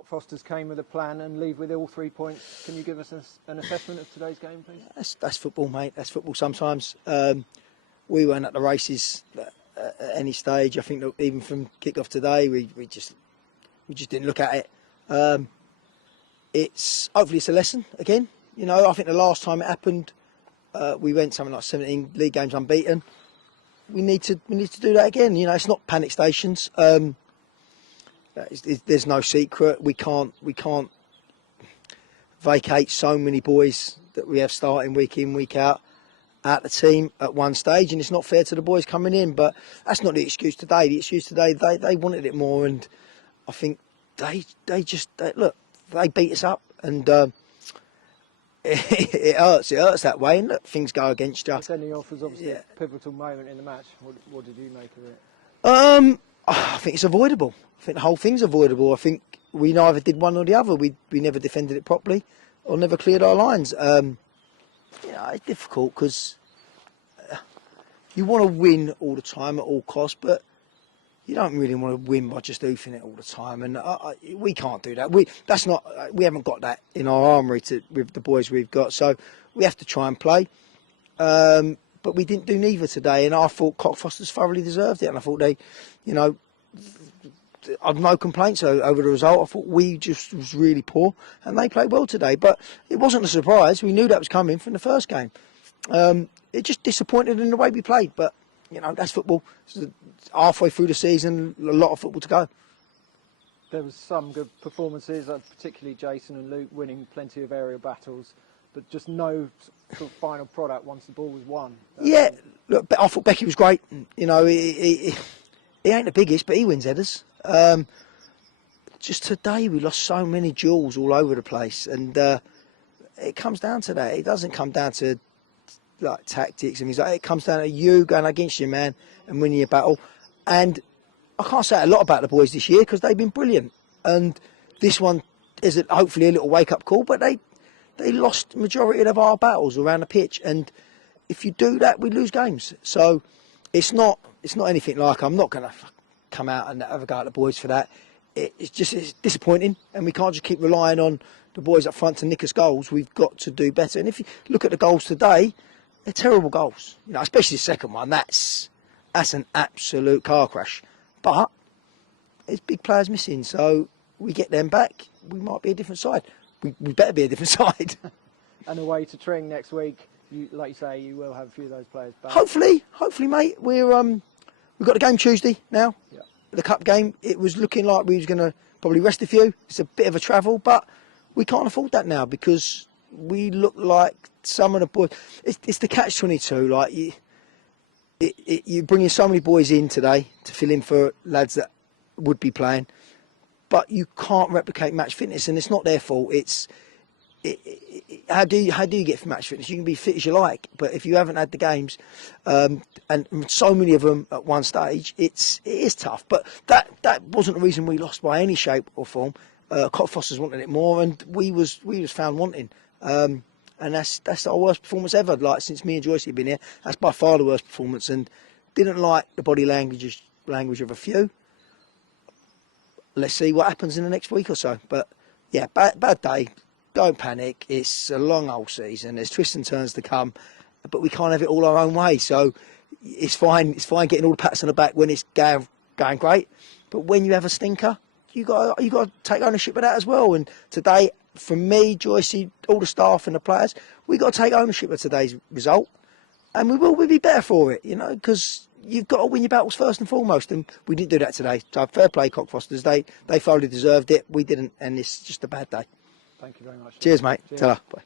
Cockfosters came with a plan and leave with all 3 points. Can you give us an assessment of today's game, please? That's football, mate. That's football sometimes. We weren't at the races at any stage. I think that even from kick-off today, we just didn't look at it. Hopefully it's a lesson again. You know, I think the last time it happened, we went something like 17 league games unbeaten. We need to do that again. You know, it's not panic stations. There's no secret. We can't vacate so many boys that we have starting week in, week out the team at one stage, and it's not fair to the boys coming in. But that's not the excuse today. The excuse today, they wanted it more, and I think they beat us up, and it hurts. It hurts that way, and look, things go against you. Sending off was obviously a pivotal moment in the match. What did you make of it? I think it's avoidable. I think the whole thing's avoidable. I think we neither did one or the other. We never defended it properly, or never cleared our lines. You know, it's difficult because you want to win all the time at all costs, but you don't really want to win by just oofing it all the time. And we can't do that. We haven't got that in our armoury with the boys we've got. So we have to try and play. But we didn't do neither today, and I thought Cockfosters thoroughly deserved it. And I thought they, you know, I've no complaints over the result. I thought we just was really poor, and they played well today. But it wasn't a surprise. We knew that was coming from the first game. It just disappointed in the way we played. But you know, that's football. It's halfway through the season, a lot of football to go. There was some good performances, particularly Jason and Luke winning plenty of aerial battles, but just no sort of final product once the ball was won. Yeah, look, I thought Becky was great. You know, he ain't the biggest, but he wins headers. Just today we lost so many duels all over the place, and it comes down to that. It doesn't come down to like tactics and things like that. It comes down to you going against your man and winning your battle. And I can't say a lot about the boys this year because they've been brilliant. And this one is hopefully a little wake-up call, but they lost majority of our battles around the pitch, and if you do that, we lose games. So it's not anything like, I'm not going to come out and have a go at the boys for that. It's disappointing, and we can't just keep relying on the boys up front to nick us goals. We've got to do better. And if you look at the goals today, they're terrible goals. You know, especially the second one. That's an absolute car crash. But there's big players missing, so we get them back, we might be a different side. We better be a different side. And away to Tring next week, like you say, you will have a few of those players back. Hopefully, mate. We've got the game Tuesday now. Yeah. The cup game. It was looking like we was going to probably rest a few. It's a bit of a travel, but we can't afford that now because we look like some of the boys. It's the catch-22. Like you bringing so many boys in today to fill in for lads that would be playing, but you can't replicate match fitness, and it's not their fault. How do you get for match fitness? You can be fit as you like, but if you haven't had the games, and so many of them at one stage, it is tough. But that wasn't the reason we lost by any shape or form. Cockfosters wanted it more, and we was found wanting. And that's our worst performance ever. Like since me and Joyce have been here, that's by far the worst performance. And didn't like the body language of a few. Let's see what happens in the next week or so. But yeah, bad day. Don't panic. It's a long old season. There's twists and turns to come, but we can't have it all our own way. So it's fine. It's fine getting all the pats on the back when it's going great. But when you have a stinker, you got to take ownership of that as well. And today, from me, Joyce, all the staff and the players, we got to take ownership of today's result, and we'll be better for it. You know, because you've got to win your battles first and foremost, and we didn't do that today. So fair play, Cockfosters. They thoroughly deserved it. We didn't, and it's just a bad day. Thank you very much. Cheers, mate. Cheers. Ta-ra. Bye.